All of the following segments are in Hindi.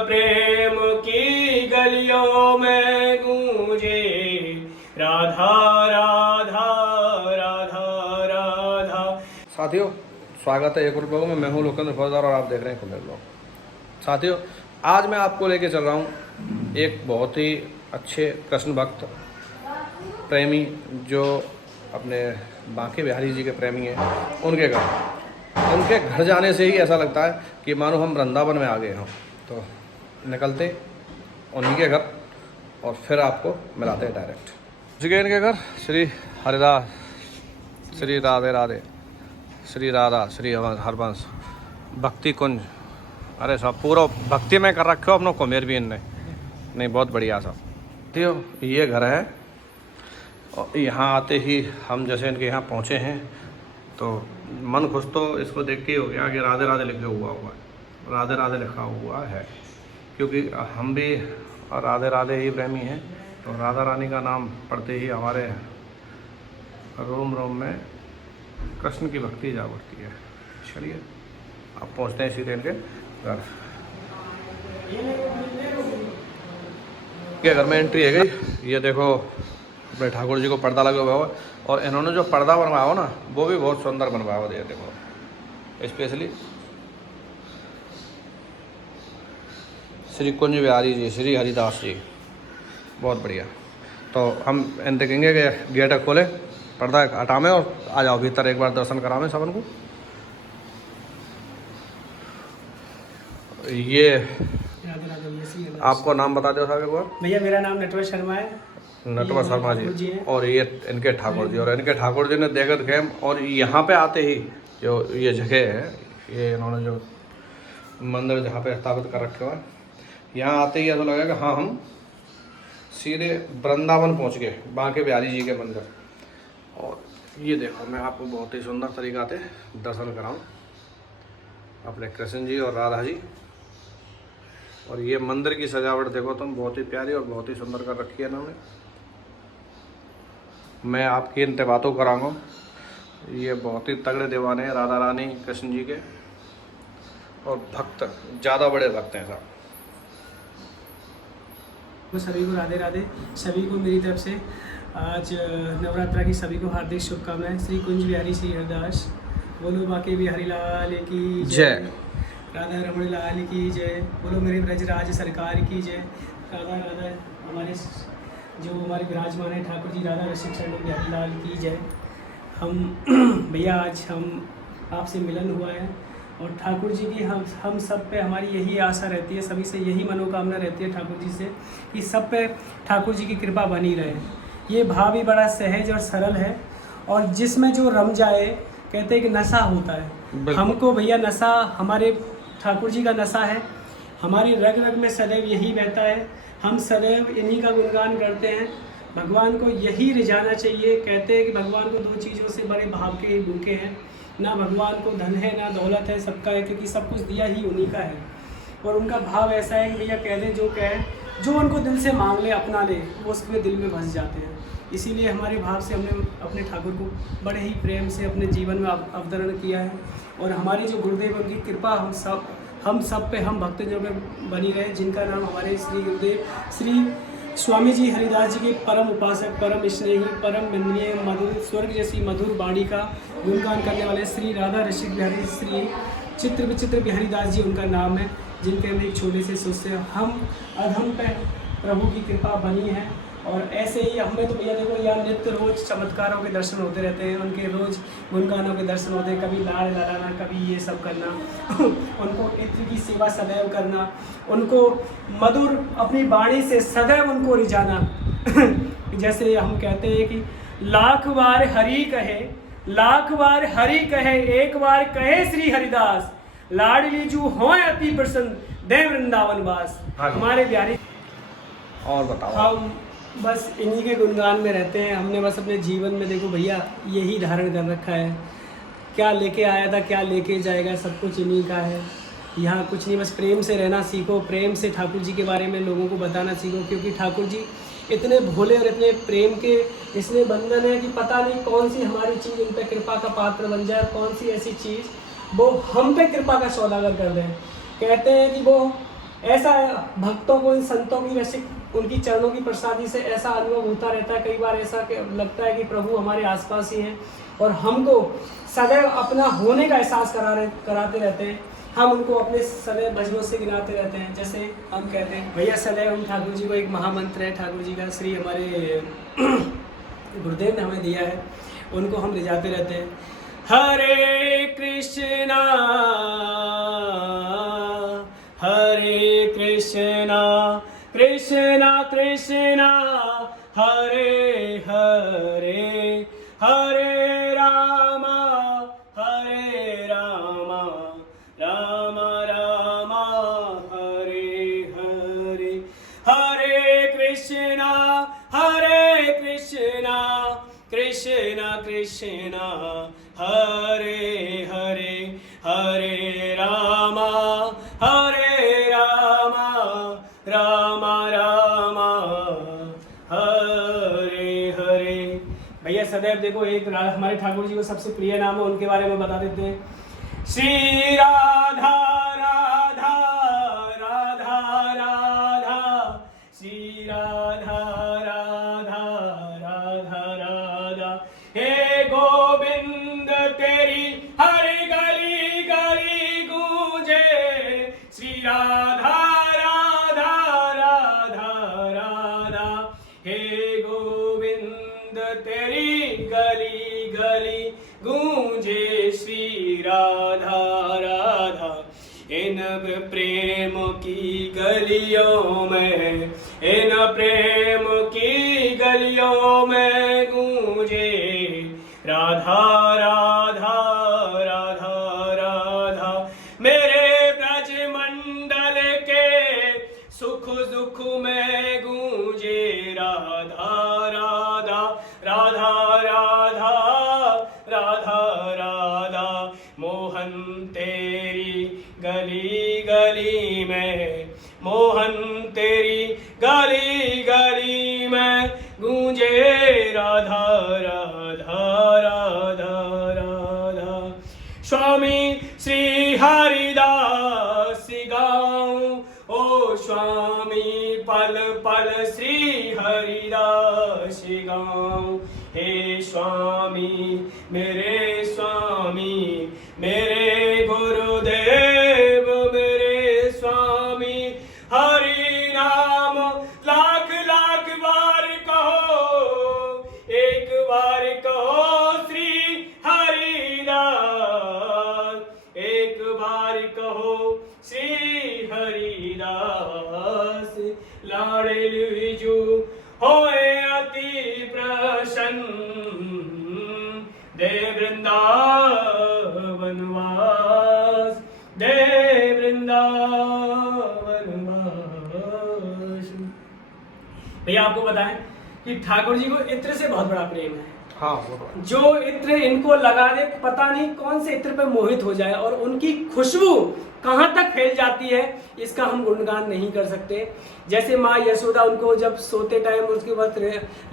प्रेम की गलियों में गूंजे राधा राधा राधा राधा। भैया मेरा नाम नटवर शर्मा है। नटवर शर्मा जी और ये इनके ठाकुर जी, और इनके ठाकुर जी ने देखत गए। और यहाँ पे आते ही जो ये जगह है, ये इन्होंने जो मंदिर जहाँ पे स्थापित कर रखे हुआ है, यहाँ आते ही ऐसा लगा कि हाँ हम सीधे वृंदावन पहुँच गए, बांके बिहारी जी के मंदिर। और ये देखो मैं आपको बहुत ही सुंदर तरीक़ा से दर्शन कराऊँ अपने कृष्ण जी और राधा जी। और ये मंदिर की सजावट देखो तुम, बहुत ही प्यारी और बहुत ही सुंदर कर रखी है इन्होंने। मैं आपकी इन बातों कराऊंगा। ये बहुत ही तगड़े दीवाने हैं राधा रानी कृष्ण जी के, और भक्त ज़्यादा बड़े भक्त हैं साहब। सभी को राधे राधे, सभी को मेरी तरफ से आज नवरात्रा की सभी को हार्दिक शुभकामनाएं। श्री कुंज बिहारी श्री हरिदास, बोलो बांके बिहारी लाल की जय, राधा रमण लाल की जय, बोलो मेरे ब्रजराज सरकार की जय। राधा राधा हमारे जो हमारे विराजमान है ठाकुर जी राधा रसिक शरण बिहारी लाल की जय। हम भैया आज हम आपसे मिलन हुआ है और ठाकुर जी की हम सब पे हमारी यही आशा रहती है, सभी से यही मनोकामना रहती है ठाकुर जी से कि सब पे ठाकुर जी की कृपा बनी रहे। ये भाव भी बड़ा सहज और सरल है और जिसमें जो रम जाए, कहते हैं कि नशा होता है। हमको भैया नशा हमारे ठाकुर जी का नशा है, हमारी रग रग में सदैव यही बहता है। हम सदैव इन्हीं का गुणगान करते हैं। भगवान को यही रिझाना चाहिए। कहते हैं कि भगवान को दो चीज़ों से बड़े भाव के भूखे हैं, ना भगवान को धन है ना दौलत है, सबका है, क्योंकि सब कुछ दिया ही उन्हीं का है। और उनका भाव ऐसा है कि भैया कह दें जो कहें, जो उनको दिल से मांग ले अपना ले, वो उसके दिल में बस जाते हैं। इसीलिए हमारे भाव से हमने अपने ठाकुर को बड़े ही प्रेम से अपने जीवन में अवतरण किया है। और हमारी जो गुरुदेव उनकी कृपा हम सब पे, हम भक्तजनों पे बनी रहे, जिनका नाम हमारे श्री गुरुदेव श्री स्वामी जी हरिदास जी के परम उपासक, परम स्नेही, परम मननीय, मधुर स्वर्ग जैसी मधुर वाणी का गुणगान करने वाले श्री राधा रसिक बिहारी श्री चित्र विचित्र बिहारी दास जी उनका नाम है, जिनके हम एक छोटे से शिष्य। हम अधम पे प्रभु की कृपा बनी है। और ऐसे ही हमें तो भैया देखो यहाँ नित्य रोज चमत्कारों के दर्शन होते रहते हैं, उनके रोज गुणगानों के दर्शन होते हैं। कभी लाड़ लड़ाना, कभी ये सब करना उनको इत्र की सेवा सदैव करना, उनको मधुर अपनी वाणी से सदैव उनको रिझाना जैसे हम कहते हैं कि लाख बार हरि कहे, लाख बार हरि कहे, एक बार कहे श्री हरिदास, लाडली जू हो अति प्रसन्न दे वृंदावन वास। हमारे बिहारी। और बताओ। हम बस इन्हीं के गुणगान में रहते हैं। हमने बस अपने जीवन में देखो भैया यही धारण कर रखा है। क्या लेके आया था, क्या लेके जाएगा, सब कुछ इन्हीं का है। यहाँ कुछ नहीं, बस प्रेम से रहना सीखो, प्रेम से ठाकुर जी के बारे में लोगों को बताना सीखो, क्योंकि ठाकुर जी इतने भोले और इतने प्रेम के इसलिए बंधन है कि पता नहीं कौन सी हमारी चीज़ उन पर कृपा का पात्र बन जाए, कौन सी ऐसी चीज़ वो हम पे कृपा का सौदागर कर दें। कहते हैं कि वो ऐसा भक्तों को, इन संतों की रसिक उनकी चरणों की प्रसादी से ऐसा अनुभव होता रहता है। कई बार ऐसा लगता है कि प्रभु हमारे आसपास ही हैं और हमको सदैव अपना होने का एहसास कराते रहते हैं। हम उनको अपने सदैव भजनों से गिनाते रहते हैं। जैसे हम कहते हैं भैया सदैव हम ठाकुर जी को, एक महामंत्र है ठाकुर जी का, श्री हमारे गुरुदेव ने हमें दिया है, उनको हम ले जाते रहते हैं। हरे कृष्णा कृष्णा कृष्णा हरे हरे, हरे रामा राम राम हरे हरे, हरे कृष्णा कृष्णा कृष्णा हरे हरे, हरे राम राम राम हरे हरे। भैया सदैव देखो, एक हमारे ठाकुर जी को सबसे प्रिय नाम है, उनके बारे में बता देते हैं। श्री राधा राधा राधा राधा, श्री राधा राधा राधा राधा, हे गोविंद तेरी हर गली गली गूंजे, श्री राधा राधा राधा राधा, हे गोविंद तेरी गली गली गूंजे, श्री राधा राधा। इन प्रेम की गलियों में, इन प्रेम की गलियों में गूंजे, राधा राधा राधा राधा। मेरे ब्रज मंडल के सुख दुख में गूंजे, राधा राधा राधा राधा राधा राधा। मोहन तेरी गली गली में, मोहन तेरी गली गली में गूंजे, राधा राधा राधा राधा। स्वामी श्री हरिदास गाऊं, ओ स्वामी पल पल श्री हरिदास गाऊं। हे स्वामी मेरे स्वामी, मेरे गुरुदेव मेरे स्वामी, हरि नाम लाख लाख बार कहो, एक बार कहो श्री हरिदास, एक बार कहो श्री हरिदास। लाड़े जू होए अति प्रसन्न, दे वृंदावन वास, दे वृंदावन वास। भैया आपको बताएं कि ठाकुर जी को इत्र से बहुत बड़ा प्रेम है। हाँ, जो इत्र इनको लगा दे, पता नहीं कौन से इत्र पे मोहित हो जाए, और उनकी खुशबू कहाँ तक फैल जाती है, इसका हम गुणगान नहीं कर सकते। जैसे माँ यशोदा उनको जब सोते टाइम उसके वक्त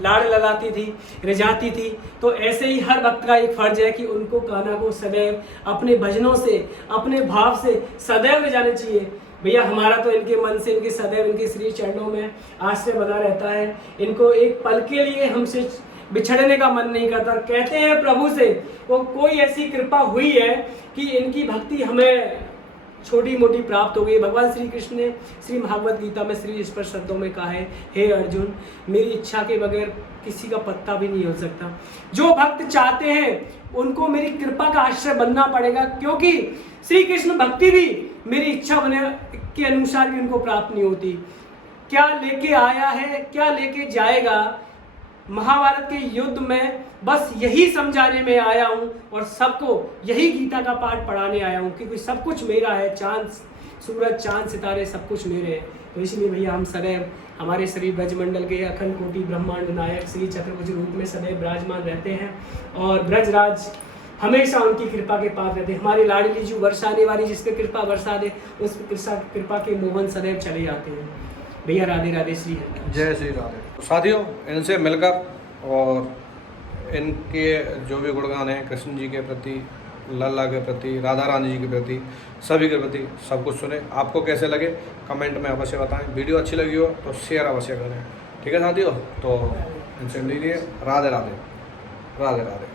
लाड़ लगाती थी, रिझाती थी, तो ऐसे ही हर भक्त का एक फर्ज है कि उनको कान्हा को सदैव अपने भजनों से, अपने भाव से सदैव ले जाने चाहिए। भैया हमारा तो इनके मन से, इनके सदैव इनके श्री चरणों में आश्रय बना रहता है। इनको एक पल के लिए हमसे बिछड़ने का मन नहीं करता। कहते हैं प्रभु से वो कोई ऐसी कृपा हुई है कि इनकी भक्ति हमें छोटी मोटी प्राप्त हो गई। भगवान श्री कृष्ण ने श्री भागवत गीता में श्री स्पष्ट शब्दों में कहा है, हे अर्जुन मेरी इच्छा के बगैर किसी का पत्ता भी नहीं हो सकता। जो भक्त चाहते हैं उनको मेरी कृपा का आश्रय बनना पड़ेगा, क्योंकि श्री कृष्ण भक्ति भी मेरी इच्छा बने के अनुसार भी उनको प्राप्त नहीं होती। क्या लेके आया है, क्या लेके जाएगा, महाभारत के युद्ध में बस यही समझाने में आया हूँ और सबको यही गीता का पाठ पढ़ाने आया हूँ, क्योंकि सब कुछ मेरा है। चांद सूरज, चांद सितारे सब कुछ मेरे हैं। तो इसलिए भैया हम सदैव हमारे श्री ब्रजमंडल के अखंड कोटि ब्रह्मांड नायक श्री चक्रभुज रूप में सदैव विराजमान रहते हैं और ब्रजराज हमेशा उनकी कृपा के पात्र रहते हैं। हमारी लाडली जी बरसाने वाली, जिस पे कृपा बरसा दे उस कृपा के मोहन सदैव चले जाते हैं। भैया राधे राधे, श्री हरि जय श्री राधे। साथियों, इनसे मिलकर और इनके जो भी गुणगान हैं कृष्ण जी के प्रति लल्ला के प्रति, राधा रानी जी के प्रति, सभी के प्रति सब कुछ सुने। आपको कैसे लगे कमेंट में अवश्य बताएं। वीडियो अच्छी लगी हो तो शेयर अवश्य करें। ठीक है साथियों, तो इनसे लीजिए। राधे राधे, राधे राधे।